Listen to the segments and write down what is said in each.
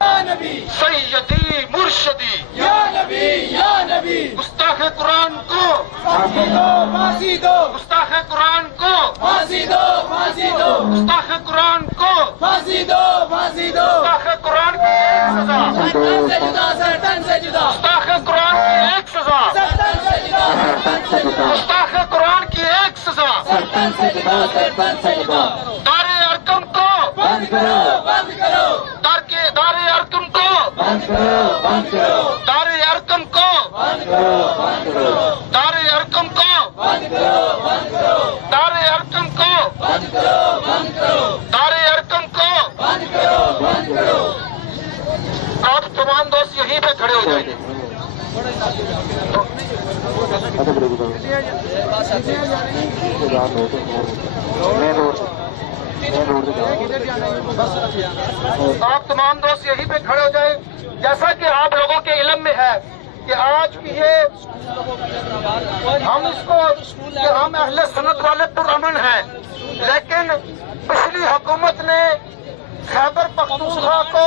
سیدی مرشدی یا نبی یا نبی گستاخ قرآن کو پھانسی دو پھانسی دو گستاخ قرآن کو پھانسی دو پھانسی دو گستاخ قرآن کو پھانسی دو پھانسی دو گستاخ قرآن کی ایک سزا سرطان سے جدا سرطان سے جدا گستاخ قرآن کی ایک سزا سرطان سے جدا سرطان سے جدا گستاخ قرآن کی ایک سزا سرطان سے جدا سرطان سے جدا دار ارکم کو بند کرو بند کرو دار ارکم کو بند کرو بند کرو دار ارکم کو بند کرو بند کرو دار ارکم کو بند کرو بند کرو دار ارکم کو بند کرو بند کرو دار ارکم کو بند کرو بند کرو آپ تمام دوست یہیں پہ کھڑے ہو جائیں گے. آپ تمام دوست یہیں پہ کھڑے ہو جائیں. جیسا کہ آپ لوگوں کے علم میں ہے کہ آج بھی یہ ہم اس کو کہ ہم اہل سنت والے پرامن ہیں، لیکن پچھلی حکومت نے خیبر پختونخوا کو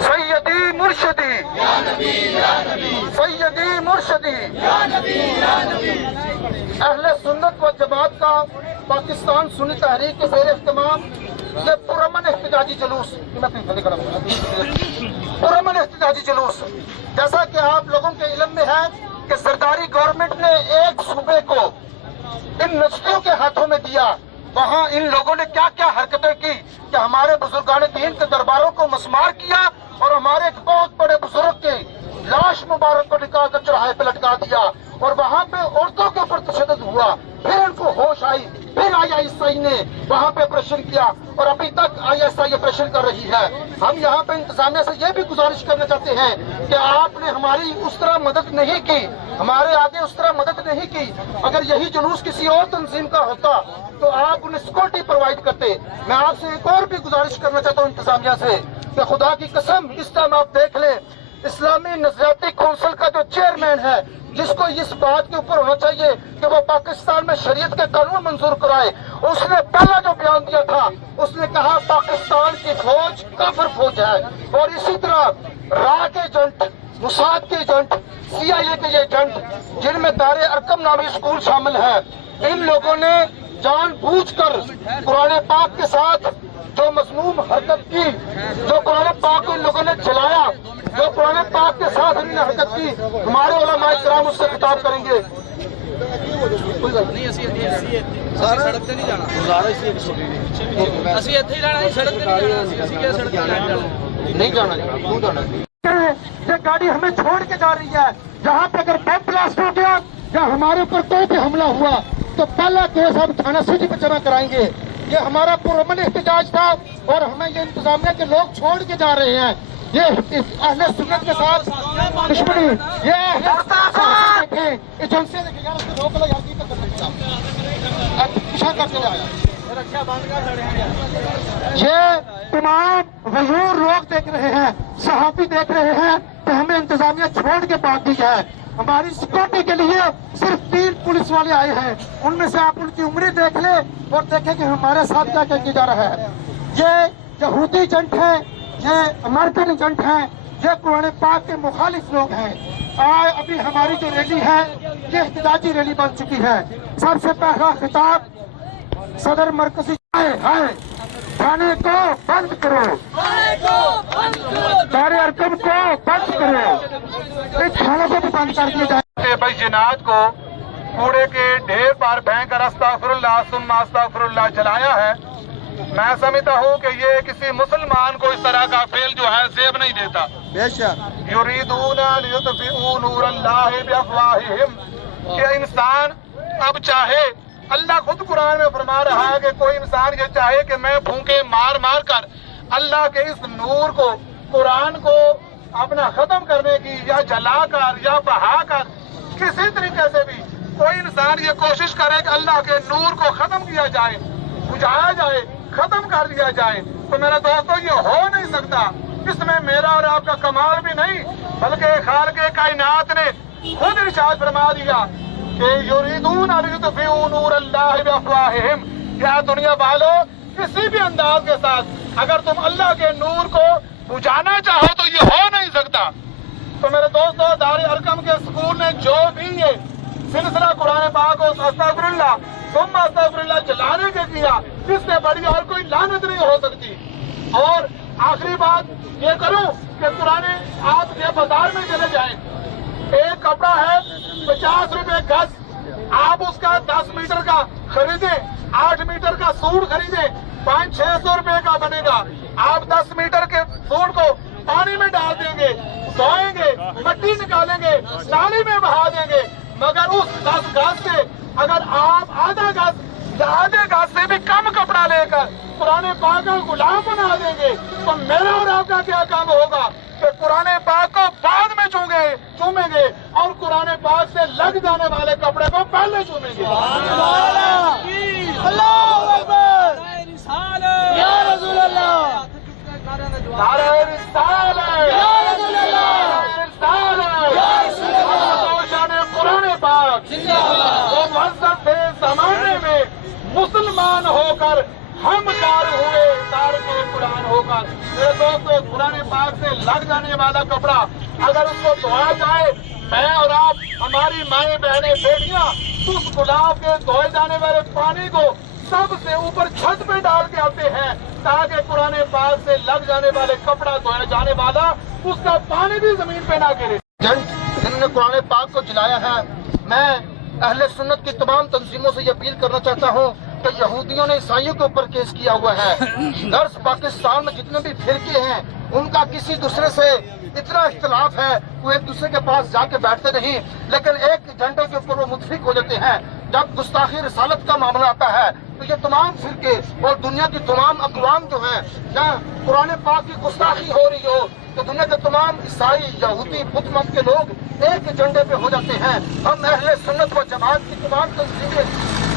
سیدی مرشدی سیدی مرشدی اہل سنت و جماعت کا پاکستان سنی تحریک کے زیر اہتمام یہ پرامن احتجاجی جلوس پرامن احتجاجی جلوس، جیسا کہ آپ لوگوں کے علم میں ہے کہ سرکاری گورنمنٹ نے ایک صوبے کو ان نجدیوں کے ہاتھوں میں دیا. وہاں ان لوگوں نے کیا کیا حرکتیں کی کہ ہمارے بزرگان دین کے درباروں کو مسمار کیا اور ہمارے ایک بہت بڑے بزرگ کی لاش مبارک کو نکال کر چوراہے پہ لٹکا دیا، اور وہاں پہ عورتوں کے اوپر تشدد ہوا. پھر ان کو ہوش آئی، پھر ISI نے وہاں پہ آپریشن کیا، اور ابھی تک ISI آپریشن کر رہی ہے. ہم یہاں پہ انتظامیہ سے یہ بھی گزارش کرنا چاہتے ہیں کہ آپ نے ہماری اس طرح مدد نہیں کی، ہمارے آگے اس طرح مدد نہیں کی. اگر یہی جلوس کسی اور تنظیم کا ہوتا تو آپ انہیں سیکورٹی پرووائڈ کرتے. میں آپ سے ایک اور بھی گزارش کرنا چاہتا ہوں انتظامیہ سے کہ خدا کی قسم اس ٹائم آپ دیکھ لیں اسلامی نظریاتی کونسل کا جو چیئرمین ہے، جس کو اس بات کے اوپر ہونا چاہیے کہ وہ پاکستان میں شریعت کے قانون منظور کرائے، اس نے پہلا جو بیان دیا تھا اس نے کہا پاکستان کی فوج کافر فوج ہے. اور اسی طرح را کے ایجنٹ، موساد کے ایجنٹ، CIA کے ایجنٹ، جن میں دار ارکم نامی اسکول شامل ہے، ان لوگوں نے جان بوجھ کر قرآن پاک کے ساتھ جو مذموم حرکت کی، جو قرآن پاک کو ان لوگوں نے جلایا، جو قرآن پاک کے ساتھ انہوں نے حرکت کی، ہمارے علماء کرام اس سے خطاب کریں گے. نہیں جانا یہ گاڑی ہمیں چھوڑ کے جا رہی ہے. جہاں پہ اگر بم بلاسٹ ہو گیا یا ہمارے اوپر کوئی بھی حملہ ہوا تو پہلا کیس ہم تھانہ سٹی پہ جمع کرائیں گے. یہ ہمارا پرامن احتجاج تھا اور ہمیں یہ انتظامیہ کے لوگ چھوڑ کے جا رہے ہیں. یہ اہل سنت کے ساتھ دشمنی، یہ ایجنسی یہ تمام غیور لوگ دیکھ رہے ہیں، صحافی دیکھ رہے ہیں کہ ہمیں انتظامیہ چھوڑ کے بھاگ دی ہے. ہماری سیکورٹی کے لیے صرف 3 پولیس والے آئے ہیں، ان میں سے آپ ان کی عمریں دیکھ لیں اور دیکھیں کہ ہمارے ساتھ کیا کیا جا رہا ہے. یہ یہودی ایجنٹ ہیں، یہ امریکن ایجنٹ ہیں، یہ قرآن پاک کے مخالف لوگ ہیں. ابھی ہماری جو ریلی ہے یہ احتجاجی ریلی بن چکی ہے. سب سے پہلا خطاب صدر مرکزی تھانے کو بند کرو، دار ارکم کو بند کرو، اس تھانوں کو بھی بند کر دیا جائے. بینات کو کوڑے کے ڈھیر پر پھینک کر استغفر اللہ ثم استغفر اللہ جلایا ہے. میں سمجھتا ہوں کہ یہ کسی مسلمان کو اس طرح کا فعل جو ہے زیب نہیں دیتا. یریدون لیطفئوا نور اللہ بافواہہم، کہ انسان اب چاہے، اللہ خود قرآن میں فرما رہا ہے کہ کوئی انسان یہ چاہے کہ میں پھونکے مار مار کر اللہ کے اس نور کو، قرآن کو اپنا ختم کرنے کی، یا جلا کر یا بہا کر کسی طریقے سے بھی کوئی انسان یہ کوشش کرے کہ اللہ کے نور کو ختم کیا جائے، بجھایا جائے، ختم کر دیا جائے، تو میرے دوستو یہ ہو نہیں سکتا. اس میں میرا اور آپ کا کمال بھی نہیں، بلکہ خالق کائنات نے خود ارشاد فرما دیا کہ یریدون ان یطفئوا نور اللہ بافواہہم. کیا دنیا والوں کسی بھی انداز کے ساتھ اگر تم اللہ کے نور کو بجھانا چاہو تو یہ ہو نہیں سکتا. تو میرے دوستو، دار ارقم کے اسکول نے جو بھی یہ سلسلہ قرآن پاک کو استغفر اللہ ثم استغفر اللہ چلانے کے کیا، اس سے بڑی اور کوئی لعنت نہیں ہو سکتی. اور آخری بات یہ کروں کہ قرآن آپ کے بازار میں چلے جائیں، ایک کپڑا ہے 50 روپے گز، آپ اس کا 10 میٹر کا خریدیں، 8 میٹر کا سوٹ خریدیں، 500-600 روپے کا بنے گا. آپ 10 میٹر کے سوٹ کو پانی میں ڈال دیں گے، دھوئیں گے، مٹی نکالیں گے، نالی میں بہا دیں گے، مگر اس 10 گز سے اگر آپ آدھا گز سے بھی کم کپڑا لے کر قرآن پاک کا غلام بنا دیں گے تو میرا اور آپ کا کیا کام ہوگا کہ قرآن پاک کو بعد میں چومیں گے اور قرآن پاک سے لگ جانے والے کپڑے کو پہلے چومیں گے. اللہ اکبر یا رسول اللہ نعرہ رسالت یا رسول اللہ یا رسول اللہ شان قرآن پاک وہ مذہب کے زمانے میں مسلمان ہو کر ہم کار ہوئے تار کے قرآن ہو کر. میرے دوستو، قرآن پاک سے لگ جانے والا کپڑا اگر اس کو دھویا جائے، میں اور آپ ہماری مائیں بہنیں بیٹیاں اس گلاب کے دھوئے جانے والے پانی کو سب سے اوپر چھت پہ ڈال کے آتے ہیں تاکہ قرآن پاک سے لگ جانے والے کپڑا دھوئے جانے والا اس کا پانی بھی زمین پہ نہ گرے. جن نے قرآن پاک کو جلایا ہے، میں اہل سنت کی تمام تنظیموں سے یہ اپیل کرنا چاہتا ہوں کہ یہودیوں نے عیسائیوں کے اوپر کیس کیا ہوا ہے. درس پاکستان میں جتنے بھی فرقے ہیں ان کا کسی دوسرے سے اتنا اختلاف ہے، وہ ایک دوسرے کے پاس جا کے بیٹھتے نہیں، لیکن ایک ایجنڈے کے اوپر وہ متفق ہو جاتے ہیں. جب گستاخی رسالت کا معاملہ آتا ہے تو یہ تمام فرقے اور دنیا کی تمام اقوام جو ہیں، جہاں قرآن پاک کی گستاخی ہو رہی ہو تو دنیا کے تمام عیسائی، یہودی، بدھ مت کے لوگ ایک ایجنڈے پہ ہو جاتے ہیں. ہم اہل سنت و جماعت کی تمام تنظیمیں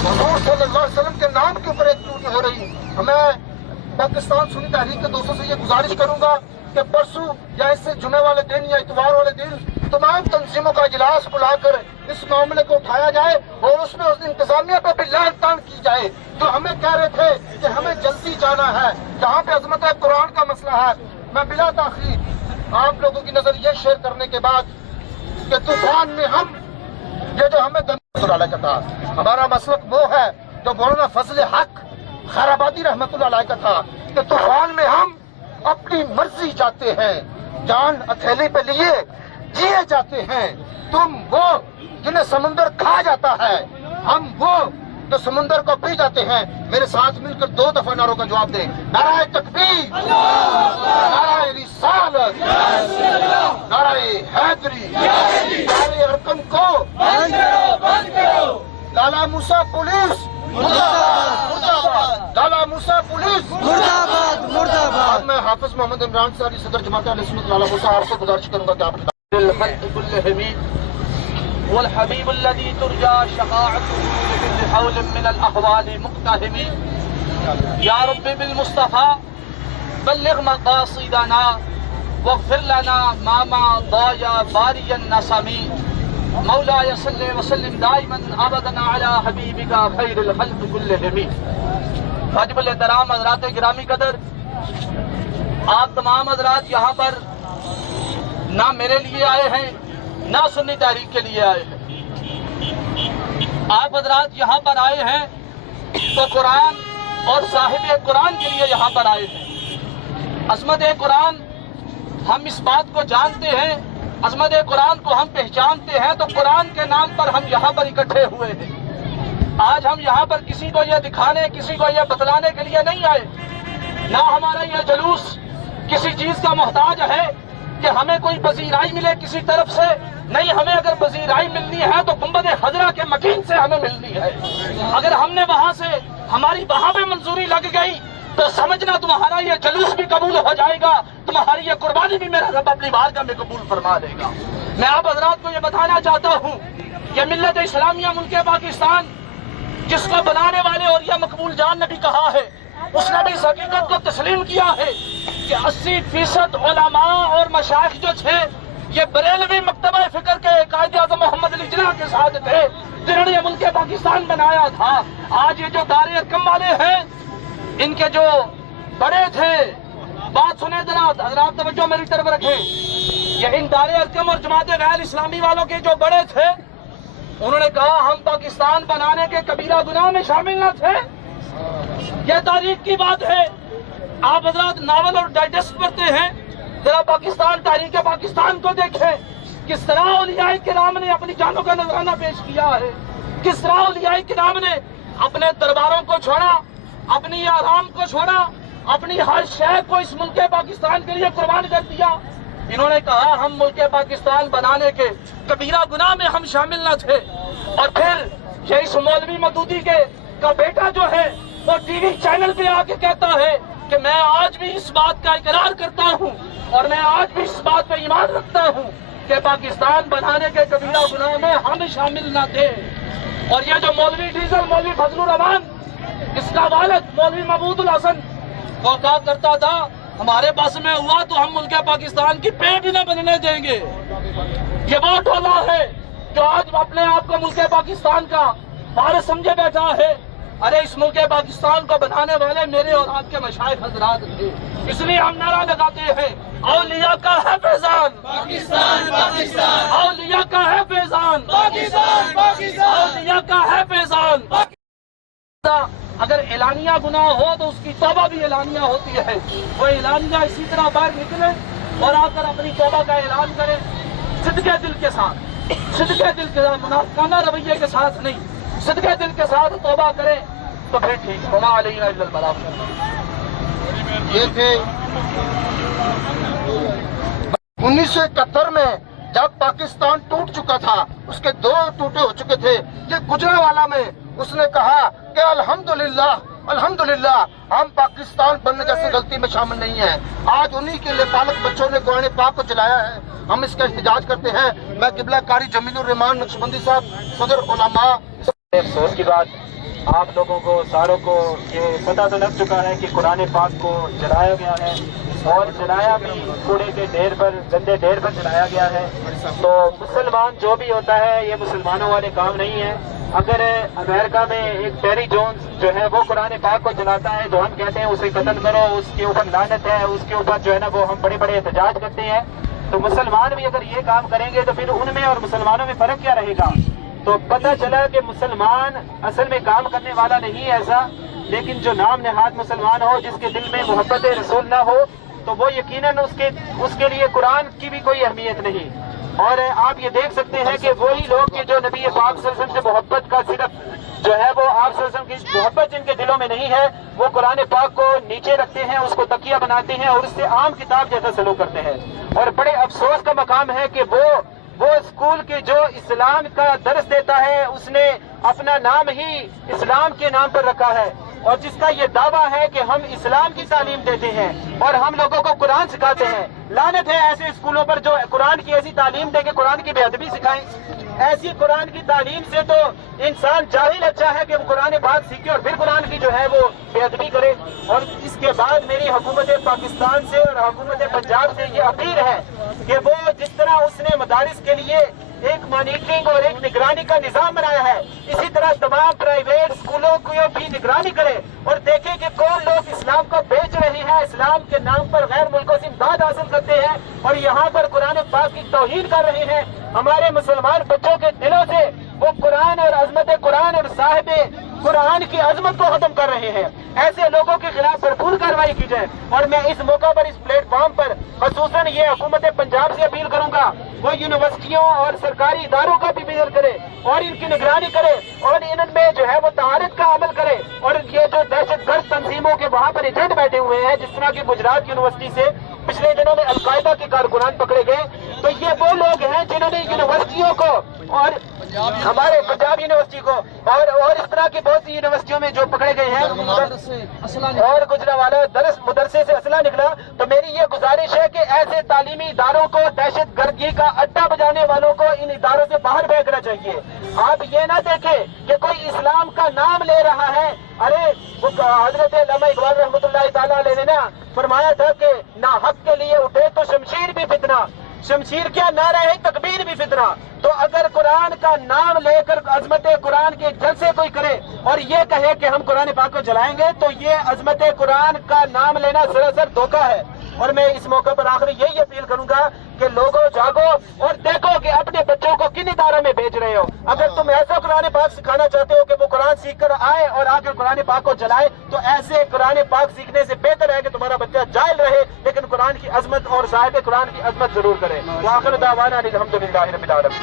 حضور صلی اللہ علیہ وسلم کے نام کے اوپر ایک ٹوٹی ہو رہی. میں پاکستان سنی تحریک کے دوستوں سے یہ گزارش کروں گا کہ پرسوں یا اس سے جمعے والے دن یا اتوار والے دن تمام تنظیموں کا اجلاس بلا کر اس معاملے کو اٹھایا جائے اور اس میں اس انتظامیہ پہ بھی لعن طعن کی جائے جو ہمیں کہہ رہے تھے کہ ہمیں جلدی جانا ہے جہاں پہ عظمت قرآن کا مسئلہ ہے. میں بلا تاخیر آپ لوگوں کی نظر یہ شیئر کرنے کے بعد کہ طوفان میں ہم یہ جو ہمیں کا تھا، ہمارا مسلک وہ ہے جو مولانا فضل حق خیرآبادی رحمت اللہ علیہ کا تھا کہ طوفان میں ہم اپنی مرضی جاتے ہیں، جان ہتھیلی پہ لیے جیے جاتے ہیں. تم وہ جنہیں سمندر کھا جاتا ہے، ہم وہ جو سمندر کو پی جاتے ہیں. میرے ساتھ مل کر 2 دفعہ نعروں کا جواب دیں. نعرہ تکبیر، نعرہ رسالت، نعرہ حیدری. نعرہ ارقم کو لالا موسیٰ پولیس لالا موسیٰ پولیس اب میں حافظ محمد عمران صاحب صدر جماعت اہل سنت لالا موسیٰ آپ سے گزارش کروں گا کہ آپ الخلق كلهم والحبيب الذي ترجى شفاعته بكل حول من الأحوال مقتهم. يا رب بالمصطفى بلغ مقاصدنا واغفر لنا ما مضى يا باري النسم. مولاي صل وسلم دائما ابدا على حبيبك خير الخلق كلهم. واجب الاحترام حضرات گرامی قدر، آپ تمام حضرات یہاں پر نہ میرے لیے آئے ہیں نہ سنی تحریک کے لیے آئے ہیں. آپ حضرات یہاں پر آئے ہیں تو قرآن اور صاحب قرآن کے لیے یہاں پر آئے ہیں. عظمت قرآن ہم اس بات کو جانتے ہیں، عظمت قرآن کو ہم پہچانتے ہیں، تو قرآن کے نام پر ہم یہاں پر اکٹھے ہوئے ہیں. آج ہم یہاں پر کسی کو یہ دکھانے، کسی کو یہ بتلانے کے لیے نہیں آئے. نہ ہمارا یہ جلوس کسی چیز کا محتاج ہے کہ ہمیں کوئی پذیرائی ملے کسی طرف سے. نہیں، ہمیں اگر پذیرائی ملنی ہے تو گنبد خضرا کے مکین سے ہمیں ملنی ہے. اگر ہم نے وہاں سے ہماری وہاں پہ منظوری لگ گئی تو سمجھنا تمہارا یہ جلوس بھی قبول ہو جائے گا، تمہاری یہ قربانی بھی میرا رب اپنی بارگاہ میں قبول فرما لے گا. میں آپ حضرات کو یہ بتانا چاہتا ہوں کہ ملت اسلامیہ ملک پاکستان جس کو بنانے والے اور یہ مقبول جان نے بھی کہا ہے، اس نے بھی اس حقیقت کو تسلیم کیا ہے کہ 80% علماء اور مشائخ جو تھے یہ بریلوی مکتبہ فکر کے قائد اعظم محمد علی جناح کے ساتھ تھے جنہوں نے ملک پاکستان بنایا تھا. آج یہ جو دار ارقم والے ہیں، ان کے جو بڑے تھے. بات سنیں ذرا حضرات, توجہ میری طرف رکھیں. یہ ان دار ارکم اور جماعت غیر اسلامی والوں کے جو بڑے تھے, انہوں نے کہا ہم پاکستان بنانے کے کبیرہ گناہ میں شامل نہ تھے. یہ تاریخ کی بات ہے. آپ حضرات ناول اور ڈائجسٹ پڑھتے ہیں, ذرا پاکستان, تاریخ پاکستان کو دیکھیں. کس طرح اولیاء کرام نے اپنی جانوں کا نذرانہ پیش کیا ہے, کس طرح اولیاء کرام نے اپنے درباروں کو چھوڑا, اپنی آرام کو چھوڑا, اپنی ہر شے کو اس ملک پاکستان کے لیے قربان کر دیا. انہوں نے کہا ہم ملک پاکستان بنانے کے کبیرہ گناہ میں ہم شامل نہ تھے. اور پھر یہ اس مولوی مودودی کا بیٹا جو ہے وہ ٹی وی چینل پہ آ کے کہتا ہے کہ میں آج بھی اس بات کا اقرار کرتا ہوں اور میں آج بھی اس بات پہ ایمان رکھتا ہوں کہ پاکستان بنانے کے کبیرہ گناہ میں ہم شامل نہ تھے. اور یہ جو مولوی ڈیزل, مولوی فضل الرحمان, اس کا والد مولوی محمود الحسن وہ کہا کرتا تھا ہمارے پاس میں ہوا تو ہم ملک پاکستان کی پیٹ نہ بننے دیں گے. یہ وہ ٹولہ ہے جو آج اپنے آپ کو ملک پاکستان کا وارث سمجھے بیٹھا ہے. ارے اس ملک پاکستان کو بنانے والے میرے اور آپ کے مشائخ حضرات تھے. اس لیے ہم نعرہ لگاتے ہیں اولیاء کا ہے فیضان پاکستان, پاکستان, اولیاء کا ہے فیضان پاکستان, پاکستان, اولیاء کا ہے فیضان پاکستان. اگر اعلانیہ گناہ ہو تو اس کی توبہ بھی اعلانیہ ہوتی ہے. وہ اعلانیہ اسی طرح باہر نکلے اور آ کر اپنی توبہ کا اعلان کرے صدقے دل کے ساتھ, صدقے دل کے ساتھ, منافقانہ رویے کے ساتھ نہیں, صدقے دل کے ساتھ توبہ کرے تو پھر ٹھیک ہے. وما علینا الا البلاغ. یہ تھے 1971 میں جب پاکستان ٹوٹ چکا تھا, اس کے 2 ٹوٹے ہو چکے تھے. یہ گجرانوالہ میں اس نے کہا کہ الحمدللہ الحمدللہ ہم پاکستان بننے جیسی غلطی میں شامل نہیں ہیں. آج انہی کے لیے پالک بچوں نے قرآن پاک کو جلایا ہے. ہم اس کا احتجاج کرتے ہیں. میں قبلہ کاری جمیل الرحمان نقشبندی صاحب, صدر علماء. افسوس کی بات, آپ لوگوں کو ساروں کو یہ پتہ تو لگ چکا ہے کہ قرآن پاک کو جلایا گیا ہے, اور جلایا بھی کوڑے کے ڈھیر پر, گندے ڈھیر پر جلایا گیا ہے. تو مسلمان جو بھی ہوتا ہے یہ مسلمانوں والے کام نہیں ہے. اگر امریکہ میں ایک پیری جونز جو ہے وہ قرآن پاک کو جلاتا ہے تو ہم کہتے ہیں اسے قتل کرو, اس کے اوپر لعنت ہے, اس کے اوپر جو ہے نا وہ ہم بڑے بڑے احتجاج کرتے ہیں. تو مسلمان بھی اگر یہ کام کریں گے تو پھر ان میں اور مسلمانوں میں فرق کیا رہے گا؟ تو پتہ چلا کہ مسلمان اصل میں کام کرنے والا نہیں ایسا, لیکن جو نام نہاد مسلمان ہو, جس کے دل میں محبت رسول نہ ہو, تو وہ یقیناً اس کے لیے قرآن کی بھی کوئی اہمیت نہیں. اور آپ یہ دیکھ سکتے ہیں کہ وہی لوگ کہ جو نبی پاک صلی اللہ علیہ وسلم سے محبت کا صرف جو ہے وہ آپ صلی اللہ علیہ وسلم کی محبت جن کے دلوں میں نہیں ہے, وہ قرآن پاک کو نیچے رکھتے ہیں, اس کو تکیہ بناتے ہیں اور اس سے عام کتاب جیسا سلوک کرتے ہیں. اور بڑے افسوس کا مقام ہے کہ وہ اسکول کے جو اسلام کا درس دیتا ہے اس نے اپنا نام ہی اسلام کے نام پر رکھا ہے, اور جس کا یہ دعویٰ ہے کہ ہم اسلام کی تعلیم دیتے ہیں اور ہم لوگوں کو قرآن سکھاتے ہیں. لعنت ہے ایسے اسکولوں پر جو قرآن کی ایسی تعلیم دے کے قرآن کی بے ادبی سکھائیں. ایسی قرآن کی تعلیم سے تو انسان جاہل اچھا ہے کہ وہ قرآن پاک سیکھے اور پھر قرآن کی جو ہے وہ بے ادبی کرے. اور اس کے بعد میری حکومت پاکستان سے اور حکومت پنجاب سے یہ اپیل ہے کہ وہ جس طرح اس نے مدارس کے لیے ایک مانیٹرنگ اور ایک نگرانی کا نظام بنایا ہے, اسی طرح تمام پرائیویٹ اسکولوں کو بھی نگرانی کرے اور دیکھے کہ کون لوگ اسلام کو بیچ رہے ہیں, اسلام کے نام پر غیر ملکوں سے امداد حاصل کرتے ہیں اور یہاں پر قرآن پاک کی توہین کر رہے ہیں. ہمارے مسلمان بچوں کے دلوں سے وہ قرآن اور عظمت قرآن اور صاحب قرآن کی عظمت کو ختم کر رہے ہیں. ایسے لوگوں کے خلاف بھرپور کارروائی کی جائے. اور میں اس موقع پر, اس پلیٹ فارم پر خصوصاً یہ حکومت پنجاب سے اپیل کروں گا وہ یونیورسٹیوں اور سرکاری اداروں کا بھی بیان کرے اور ان کی نگرانی کرے اور ان میں جو ہے وہ طہارت کا عمل کرے. اور یہ جو دہشت گرد تنظیموں کے وہاں پر ایجنٹ بیٹھے ہوئے ہیں, جس طرح کی گجرات یونیورسٹی سے پچھلے دنوں میں القاعدہ کے کارکنان پکڑے گئے, تو یہ وہ لوگ ہیں جنہوں نے یونیورسٹیوں کو اور ہمارے پنجاب یونیورسٹی کو اور اس طرح کی بہت سی یونیورسٹیوں میں جو پکڑے گئے ہیں اور گجرانوالہ مدرسے سے اسلحہ نکلا. تو میری یہ گزارش ہے کہ ایسے تعلیمی اداروں کو دہشت گردی کا اڈا بجانے والوں کو ان اداروں سے باہر پھینکنا چاہیے. آپ یہ نہ دیکھیں کہ کوئی اسلام کا نام لے رہا ہے. ارے حضرت علامہ اقبال رحمۃ اللہ تعالیٰ علیہ نے نا فرمایا تھا کہ نہ حق کے لیے اٹھے تو شمشیر بھی فتنہ, شمشیر کیا نعرہ ہے, تکبیر بھی فتنہ. تو اگر قرآن کا نام لے کر عظمت قرآن کے جلسے کوئی کرے اور یہ کہے کہ ہم قرآن پاک کو جلائیں گے تو یہ عظمت قرآن کا نام لینا سراسر دھوکہ ہے. اور میں اس موقع پر آخر یہی اپیل کروں گا کہ لوگوں جاگو اور دیکھو کہ اپنے بچوں کو کن اداروں میں بھیج رہے ہو. اگر تم ایسا قرآن پاک سکھانا چاہتے ہو کہ وہ قرآن سیکھ کر آئے اور آ کر قرآن پاک کو جلائے تو ایسے قرآن پاک سیکھنے سے بہتر ہے کہ تمہارا بچہ جاہل رہے لیکن قرآن کی عظمت اور صاحب قرآن کی عظمت ضرور کرے. وآخر دعوانا الحمدللہ رب العالمین.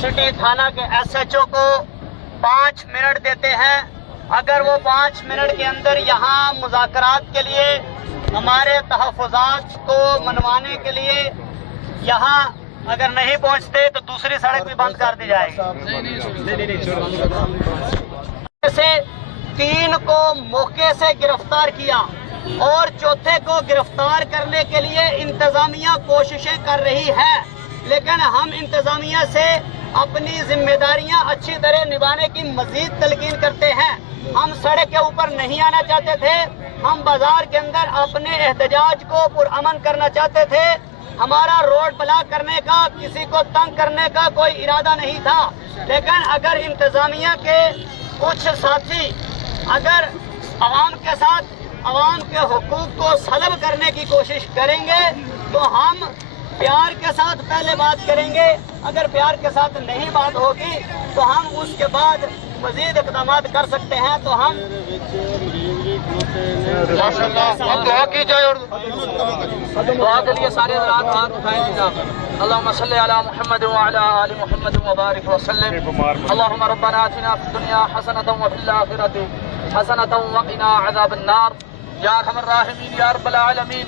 سٹی تھانہ کے ایس ایچ او کو 5 منٹ دیتے ہیں. اگر وہ 5 منٹ کے اندر یہاں مذاکرات کے لیے ہمارے تحفظات کو منوانے کے لیے یہاں اگر نہیں پہنچتے تو دوسری سڑک بھی بند کر دی جائے گی. سے 3 کو موقع سے گرفتار کیا اور چوتھے کو گرفتار کرنے کے لیے انتظامیہ کوششیں کر رہی ہے لیکن ہم انتظامیہ سے اپنی ذمہ داریاں اچھی طرح نبھانے کی مزید تلقین کرتے ہیں. ہم سڑک کے اوپر نہیں آنا چاہتے تھے. ہم بازار کے اندر اپنے احتجاج کو پرامن کرنا چاہتے تھے. ہمارا روڈ بلاک کرنے کا کسی کو تنگ کرنے کا کوئی ارادہ نہیں تھا لیکن اگر انتظامیہ کے کچھ ساتھی اگر عوام کے ساتھ عوام کے حقوق کو سلب کرنے کی کوشش کریں گے تو ہم پیار کے ساتھ پہلے بات کریں گے. اگر پیار کے ساتھ نہیں بات ہوگی تو ہم اس کے بعد مزید اقدامات کر سکتے ہیں. تو ہم اب دعا کی جائے اور دعا کے لیے سارے حضرات ہاتھ اٹھائیں جناب. اللهم صل على محمد وعلى آل محمد وبارك وسلم. اللهم ربنا آتنا في الدنيا حسنة وفي الآخرة حسنة وقنا عذاب النار. یا ارحم الراحمین یا رب العالمین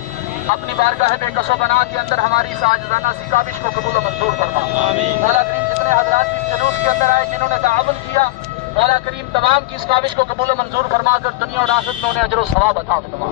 اپنی بارگاہ بے کس و بنا کے اندر ہماری اس عاجزانہ سی کاوش کو قبول و منظور فرما. مولا کریم جتنے حضرات اس جلوس کے اندر آئے جنہوں نے تعاون کیا مولا کریم تمام کی اس کاوش کو قبول و منظور فرما کر دنیا اور آخرت میں انہیں اجر و ثواب عطا فرما.